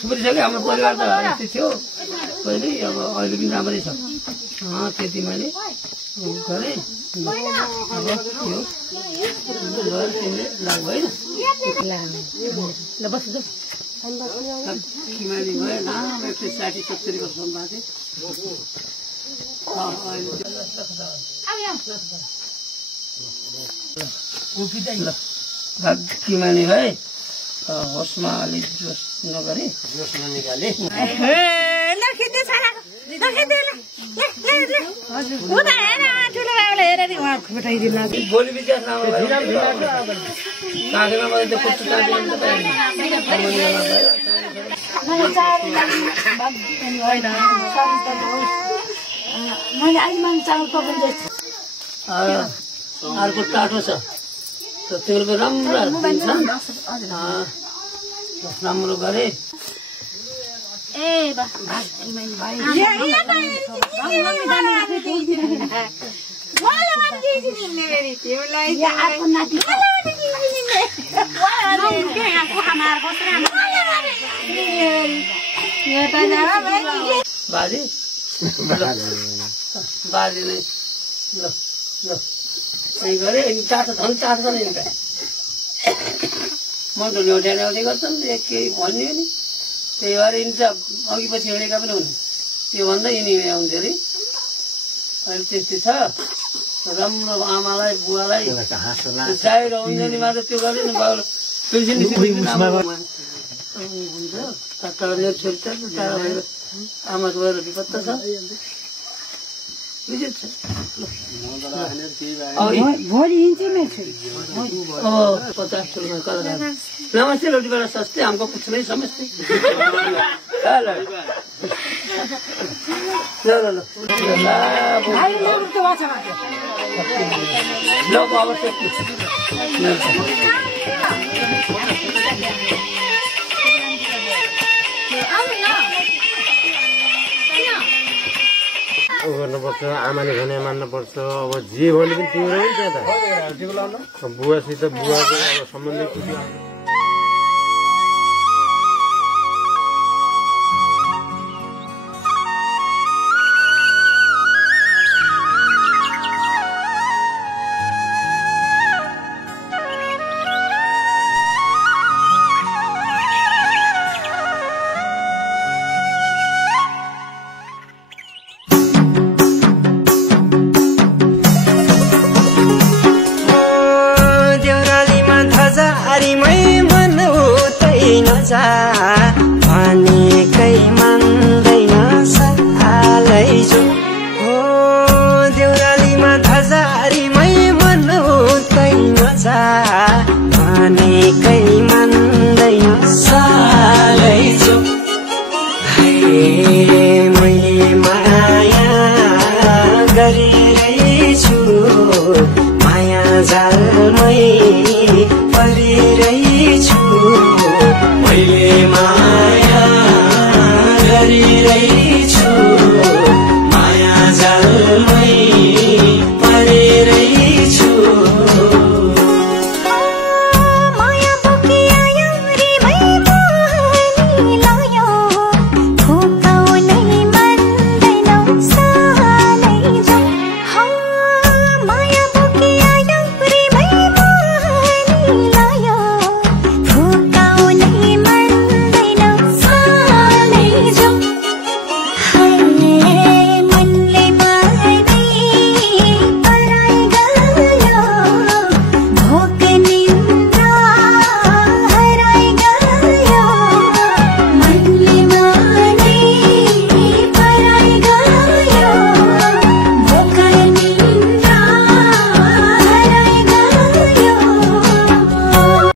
थुप्रिसक्यो हाम्रो परिवार त यस्तै थियो पहिले अब अहिले पनि राम्रै छ त्यति मैले गरेँ ल बस्छु किमानी भयो न 160-70 वर्षमा किमानी है होसमा अलिक जोस नगरे जोस ननिकाले भोलि विकास अर्को टाटो छ तिम्रो राम्रो राम्रो गरे बाजे बाजेले ल ल गरे टाढो झन् टाढो छ नि म त ल्याउँदै ल्याउँदै गर्छन् केही भन्यो नि त्यही भएर यिनी चाहिँ अघि पछि हिँडेका पनि हुन् त्यो भन्दा यिनी हिँडे हुन्थ्यो अरे अहिले त्यस्तै छ राम्रो आमालाई बुवालाई चाहिएर हुन्थ्यो नि मात्र त्यो गर्दैन बाबुले पेन्सन हुन्छ टाढा मेरो छोरी छ टाढा भएर आमाको भएर विपत्ता छ नमस्ते रोटी बड़ा सस्ते हमको कुछ नहीं समझते लो बाबा से गर्नुपर्छ आमाले भने मान्नुपर्छ अब जे भने पनि तिम्रो नि त्यहाँ त बुवासित बुवाको अब सम्बन्ध कुछ भनेकै मान्दैन सालैजो हो देउरालीमा धजारीमै मन हुँदैन भनेकै मान्दैन सालैजो मैले माया गरिरहेछु माया जालमै